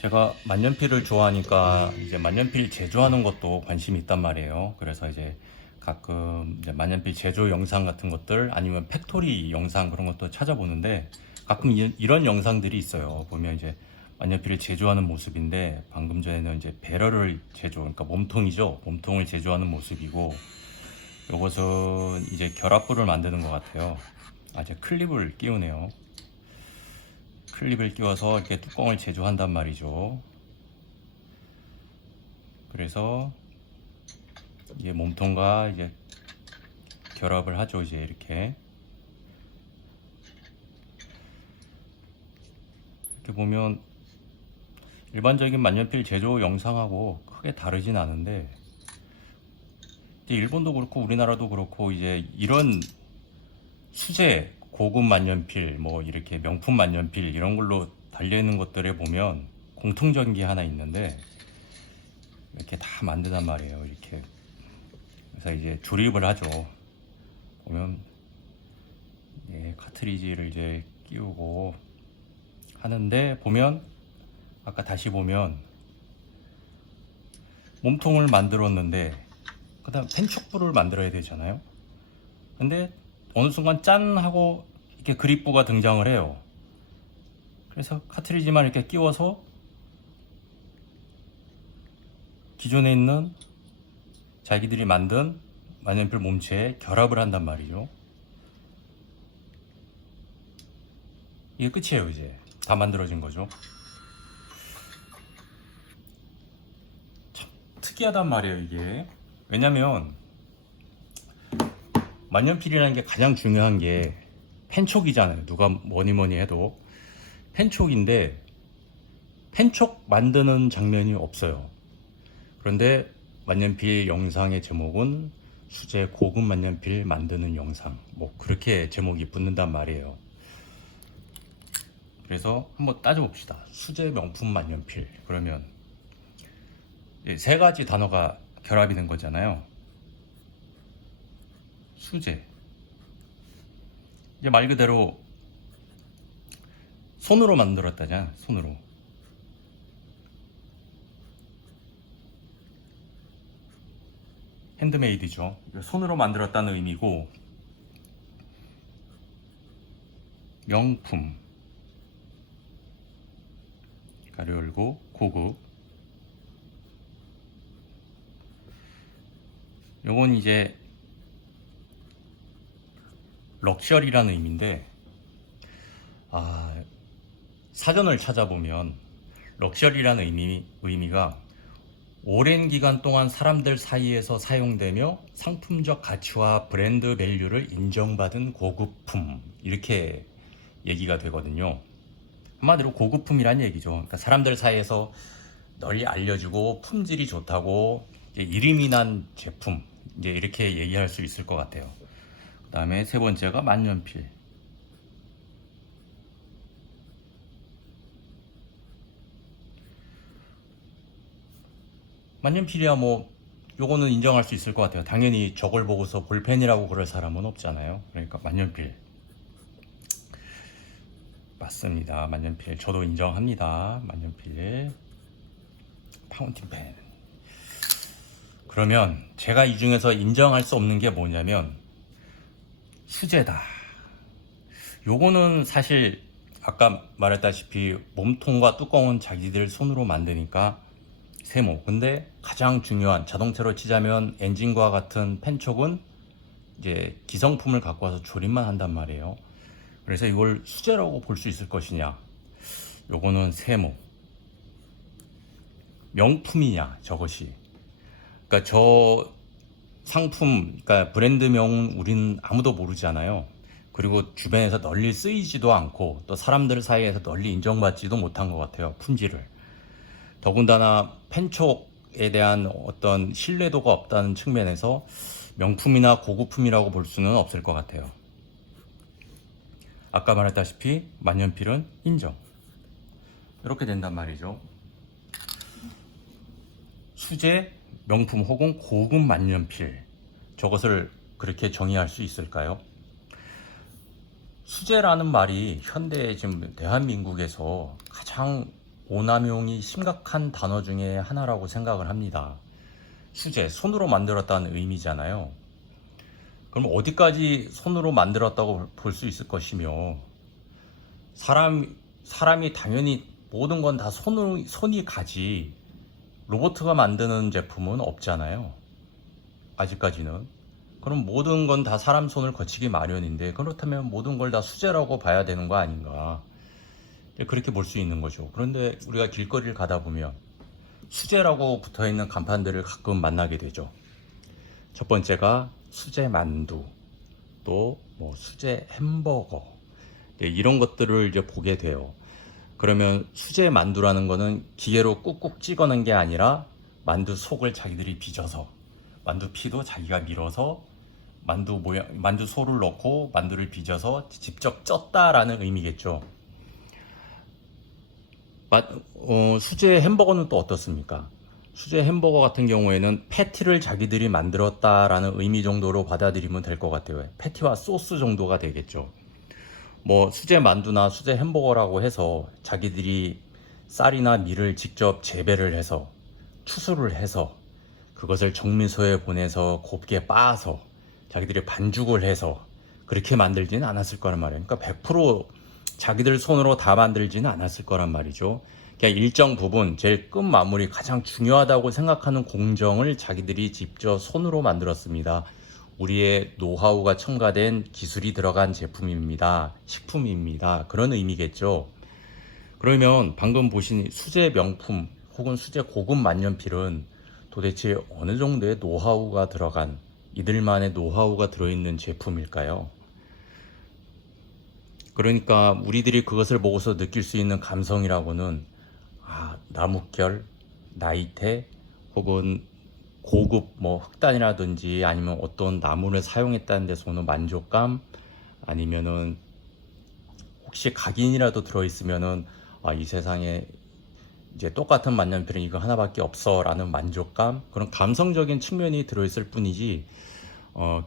제가 만년필을 좋아하니까 이제 만년필 제조하는 것도 관심이 있단 말이에요. 그래서 이제 가끔 이제 만년필 제조 영상 같은 것들 아니면 팩토리 영상 그런 것도 찾아보는데 가끔 이런 영상들이 있어요. 보면 이제 만년필을 제조하는 모습인데 방금 전에는 이제 배럴을 그러니까 몸통이죠. 몸통을 제조하는 모습이고 요것은 이제 결합부를 만드는 것 같아요. 이제 클립을 끼우네요. 클립을 끼워서 이렇게 뚜껑을 제조한단 말이죠. 그래서 이게 몸통과 이제 결합을 하죠. 이제 이렇게 보면 일반적인 만년필 제조 영상하고 크게 다르진 않은데 이제 일본도 그렇고 우리나라도 그렇고 이제 이런 수제 고급 만년필 뭐 이렇게 명품 만년필 이런 걸로 달려 있는 것들에 보면 공통적인 게 하나 있는데 이렇게 다 만드단 말이에요. 이렇게 그래서 이제 조립을 하죠. 보면 카트리지를 이제 끼우고 하는데 보면 아까 다시 보면 몸통을 만들었는데 그다음 펜촉부를 만들어야 되잖아요. 근데 어느 순간 짠 하고 이렇게 그립부가 등장을 해요. 그래서 카트리지만 이렇게 끼워서 기존에 있는 자기들이 만든 만년필 몸체에 결합을 한단 말이죠. 이게 끝이에요. 이제 다 만들어진 거죠. 참 특이하단 말이에요. 이게 왜냐면 만년필이라는 게 가장 중요한 게 펜촉이잖아요. 누가 뭐니 해도 펜촉인데 펜촉 만드는 장면이 없어요. 그런데 만년필 영상의 제목은 수제 고급 만년필 만드는 영상, 뭐 그렇게 제목이 붙는단 말이에요. 그래서 한번 따져봅시다. 수제 명품 만년필 그러면 세 가지 단어가 결합이 된 거잖아요. 수제, 이제 말 그대로 손으로 만들었다잖아. 손으로. 핸드메이드죠. 손으로 만들었다는 의미고, 명품, 가로 열고 고급. 요건 이제 럭셔리라는 의미인데, 사전을 찾아보면 럭셔리라는 의미가 오랜 기간 동안 사람들 사이에서 사용되며 상품적 가치와 브랜드 밸류를 인정받은 고급품, 이렇게 얘기가 되거든요. 한마디로 고급품이란 얘기죠. 그러니까 사람들 사이에서 널리 알려주고 품질이 좋다고 이제 이름이 난 제품, 이제 이렇게 얘기할 수 있을 것 같아요. 그 다음에 세 번째가 만년필. 만년필이야 뭐 요거는 인정할 수 있을 것 같아요. 당연히 저걸 보고서 볼펜이라고 그럴 사람은 없잖아요. 그러니까 만년필 맞습니다. 만년필 저도 인정합니다. 만년필. 파운틴펜. 그러면 제가 이 중에서 인정할 수 없는 게 뭐냐면 수제다. 요거는 사실 아까 말했다시피 몸통과 뚜껑은 자기들 손으로 만드니까 세모. 근데 가장 중요한 자동차로 치자면 엔진과 같은 펜촉은 이제 기성품을 갖고 와서 조립만 한단 말이에요. 그래서 이걸 수제라고 볼 수 있을 것이냐? 요거는 세모. 명품이냐 저것이. 그러니까 저 상품, 그러니까 브랜드명은 우린 아무도 모르잖아요. 그리고 주변에서 널리 쓰이지도 않고 또 사람들 사이에서 널리 인정받지도 못한 것 같아요. 품질을. 더군다나 펜촉에 대한 어떤 신뢰도가 없다는 측면에서 명품이나 고급품이라고 볼 수는 없을 것 같아요. 아까 말했다시피 만년필은 인정. 이렇게 된단 말이죠. 수제, 명품 혹은 고급 만년필, 저것을 그렇게 정의할 수 있을까요? 수제라는 말이 현대 지금 대한민국에서 가장 오남용이 심각한 단어 중에 하나라고 생각을 합니다. 수제, 손으로 만들었다는 의미잖아요. 그럼 어디까지 손으로 만들었다고 볼 수 있을 것이며, 사람이 당연히 모든 건 다 손이 가지, 로봇가 만드는 제품은 없잖아요. 아직까지는. 그럼 모든 건 다 사람 손을 거치기 마련인데, 그렇다면 모든 걸 다 수제라고 봐야 되는 거 아닌가. 그렇게 볼 수 있는 거죠. 그런데 우리가 길거리를 가다 보면 수제라고 붙어 있는 간판들을 가끔 만나게 되죠. 첫 번째가 수제 만두, 또 뭐 수제 햄버거, 이런 것들을 이제 보게 돼요. 그러면 수제 만두라는 거는 기계로 꾹꾹 찍어낸 게 아니라 만두 속을 자기들이 빚어서, 만두 피도 자기가 밀어서 만두 소를 넣고 만두를 빚어서 직접 쪘다라는 의미겠죠. 수제 햄버거는 또 어떻습니까? 수제 햄버거 같은 경우에는 패티를 자기들이 만들었다라는 의미 정도로 받아들이면 될 것 같아요. 패티와 소스 정도가 되겠죠. 뭐 수제 만두나 수제 햄버거라고 해서 자기들이 쌀이나 밀을 직접 재배를 해서 추수를 해서 그것을 정미소에 보내서 곱게 빻아서 자기들이 반죽을 해서 그렇게 만들지는 않았을 거란 말이에요. 그러니까 100% 자기들 손으로 다 만들지는 않았을 거란 말이죠. 그냥 일정 부분, 제일 끝 마무리, 가장 중요하다고 생각하는 공정을 자기들이 직접 손으로 만들었습니다. 우리의 노하우가 첨가된 기술이 들어간 제품입니다. 식품입니다. 그런 의미겠죠. 그러면 방금 보신 수제 명품 혹은 수제 고급 만년필은 도대체 어느 정도의 노하우가 들어간, 이들만의 노하우가 들어있는 제품일까요? 그러니까 우리들이 그것을 보고서 느낄 수 있는 감성이라고는, 나뭇결, 나이테, 혹은 고급 뭐 흑단이라든지 아니면 어떤 나무를 사용했다는 데서 오는 만족감, 아니면은 혹시 각인이라도 들어있으면은 이 세상에 이제 똑같은 만년필은 이거 하나밖에 없어 라는 만족감, 그런 감성적인 측면이 들어있을 뿐이지,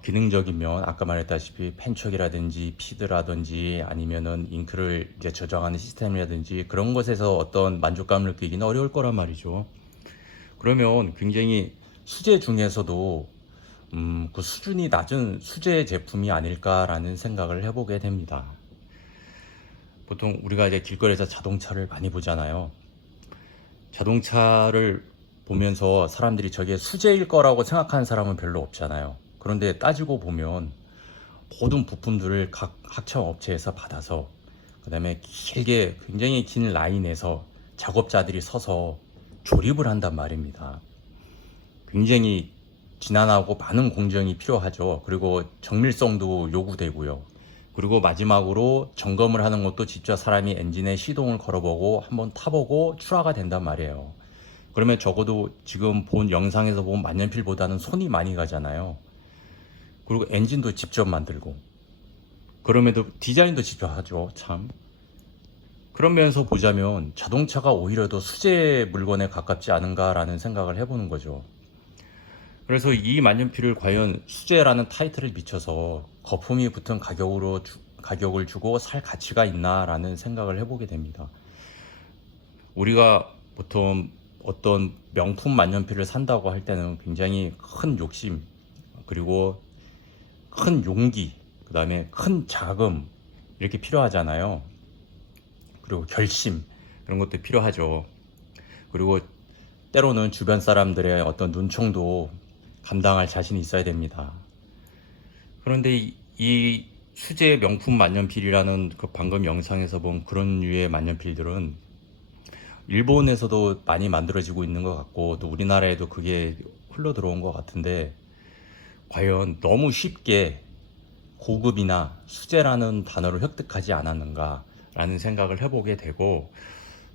기능적이면 아까 말했다시피 펜촉이라든지 피드라든지 아니면은 잉크를 이제 저장하는 시스템이라든지 그런 것에서 어떤 만족감을 느끼기는 어려울 거란 말이죠. 그러면 굉장히 수제 중에서도 그 수준이 낮은 수제 제품이 아닐까라는 생각을 해보게 됩니다. 보통 우리가 이제 길거리에서 자동차를 많이 보잖아요. 자동차를 보면서 사람들이 저게 수제일 거라고 생각하는 사람은 별로 없잖아요. 그런데 따지고 보면 모든 부품들을 각 학청 업체에서 받아서 그 다음에 길게 굉장히 긴 라인에서 작업자들이 서서 조립을 한단 말입니다. 굉장히 지난하고 많은 공정이 필요하죠. 그리고 정밀성도 요구되고요. 그리고 마지막으로 점검을 하는 것도 직접 사람이 엔진에 시동을 걸어보고 한번 타보고 출하가 된단 말이에요. 그러면 적어도 지금 본 영상에서 본 만년필보다는 손이 많이 가잖아요. 그리고 엔진도 직접 만들고, 그럼에도 디자인도 직접 하죠. 참. 그런 면에서 보자면 자동차가 오히려 더 수제 물건에 가깝지 않은가라는 생각을 해보는 거죠. 그래서 이 만년필을 과연 수제라는 타이틀을 비춰서 거품이 붙은 가격을 주고 살 가치가 있나라는 생각을 해보게 됩니다. 우리가 보통 어떤 명품 만년필을 산다고 할 때는 굉장히 큰 욕심, 그리고 큰 용기, 그 다음에 큰 자금, 이렇게 필요하잖아요. 그리고 결심, 그런 것도 필요하죠. 그리고 때로는 주변 사람들의 어떤 눈총도 감당할 자신이 있어야 됩니다. 그런데 이 수제 명품 만년필이라는 그 방금 영상에서 본 그런 류의 만년필들은 일본에서도 많이 만들어지고 있는 것 같고, 또 우리나라에도 그게 흘러 들어온 것 같은데, 과연 너무 쉽게 고급이나 수제라는 단어를 획득하지 않았는가 라는 생각을 해보게 되고,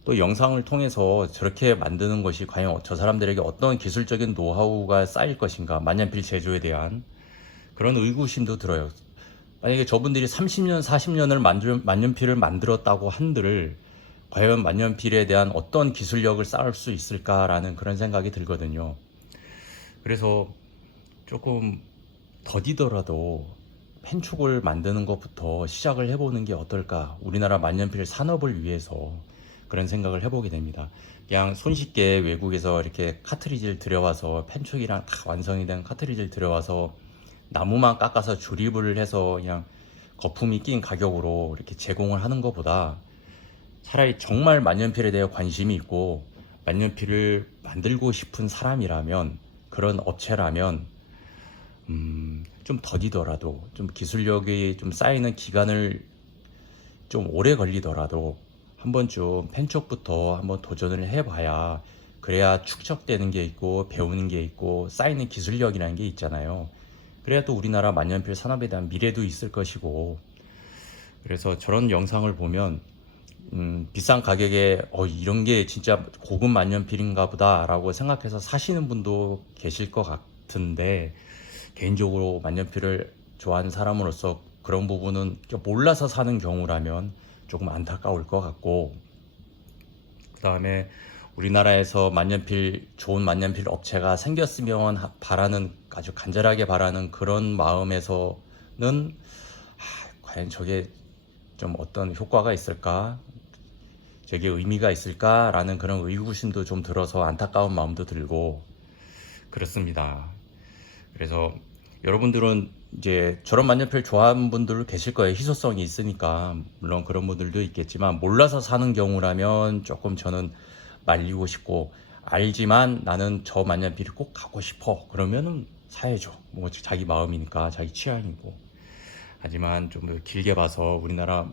또 영상을 통해서 저렇게 만드는 것이 과연 저 사람들에게 어떤 기술적인 노하우가 쌓일 것인가, 만년필 제조에 대한 그런 의구심도 들어요. 만약에 저분들이 30년, 40년을 만년필을 만들었다고 한들 과연 만년필에 대한 어떤 기술력을 쌓을 수 있을까라는 그런 생각이 들거든요. 그래서 조금 더디더라도 펜촉을 만드는 것부터 시작을 해보는 게 어떨까. 우리나라 만년필 산업을 위해서 그런 생각을 해보게 됩니다. 그냥 손쉽게 외국에서 이렇게 카트리지를 들여와서 펜촉이랑 다 완성이 된 카트리지를 들여와서 나무만 깎아서 조립을 해서 그냥 거품이 낀 가격으로 이렇게 제공을 하는 것보다 차라리 정말 만년필에 대해 관심이 있고 만년필을 만들고 싶은 사람이라면, 그런 업체라면 좀 더디더라도, 좀 기술력이 좀 쌓이는 기간을 좀 오래 걸리더라도 한 번쯤 펜촉부터 한번 도전을 해봐야, 그래야 축적되는 게 있고 배우는 게 있고 쌓이는 기술력이라는 게 있잖아요. 그래야 또 우리나라 만년필 산업에 대한 미래도 있을 것이고, 그래서 저런 영상을 보면 비싼 가격에 이런 게 진짜 고급 만년필인가 보다 라고 생각해서 사시는 분도 계실 것 같은데, 개인적으로 만년필을 좋아하는 사람으로서 그런 부분은 몰라서 사는 경우라면 조금 안타까울 것 같고, 그 다음에 우리나라에서 만년필, 좋은 만년필 업체가 생겼으면 바라는, 아주 간절하게 바라는 그런 마음에서는 과연 저게 좀 어떤 효과가 있을까, 저게 의미가 있을까라는 그런 의구심도 좀 들어서 안타까운 마음도 들고 그렇습니다. 그래서 여러분들은 이제 저런 만년필 좋아하는 분들 계실 거예요. 희소성이 있으니까. 물론 그런 분들도 있겠지만, 몰라서 사는 경우라면 조금 저는 말리고 싶고, 알지만 나는 저 만년필이 꼭 갖고 싶어 그러면은 사야죠. 뭐 자기 마음이니까, 자기 취향이고. 하지만 좀 더 길게 봐서 우리나라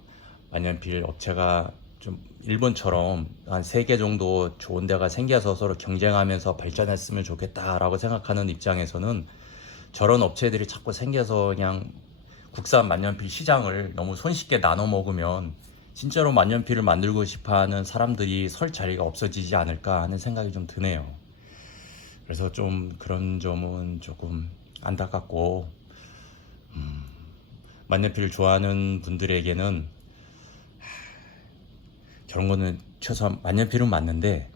만년필 업체가 좀 일본처럼 한 3개 정도 좋은 데가 생겨서 서로 경쟁하면서 발전했으면 좋겠다라고 생각하는 입장에서는, 저런 업체들이 자꾸 생겨서 그냥 국산 만년필 시장을 너무 손쉽게 나눠 먹으면 진짜로 만년필을 만들고 싶어하는 사람들이 설 자리가 없어지지 않을까 하는 생각이 좀 드네요. 그래서 좀 그런 점은 조금 안타깝고, 만년필을 좋아하는 분들에게는 저런 거는 최소한 만년필은 맞는데,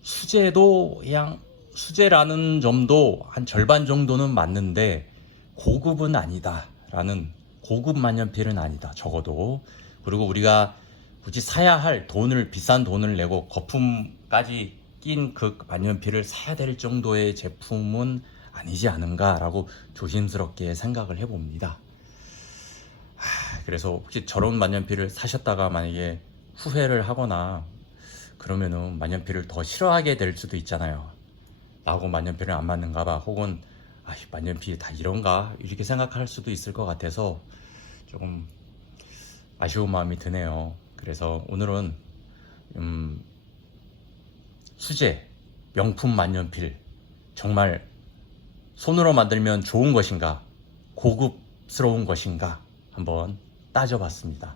수제도 그냥 수제라는 점도 한 절반 정도는 맞는데 고급은 아니다 라는, 고급 만년필은 아니다 적어도. 그리고 우리가 굳이 사야 할 돈을, 비싼 돈을 내고 거품까지 낀 그 만년필을 사야 될 정도의 제품은 아니지 않은가 라고 조심스럽게 생각을 해봅니다. 그래서 혹시 저런 만년필을 사셨다가 만약에 후회를 하거나 그러면은 만년필을 더 싫어하게 될 수도 있잖아요. 나하고 만년필은 안 맞는가 봐, 혹은 만년필이 다 이런가, 이렇게 생각할 수도 있을 것 같아서 조금 아쉬운 마음이 드네요. 그래서 오늘은 수제 명품 만년필 정말 손으로 만들면 좋은 것인가, 고급스러운 것인가 한번 따져봤습니다.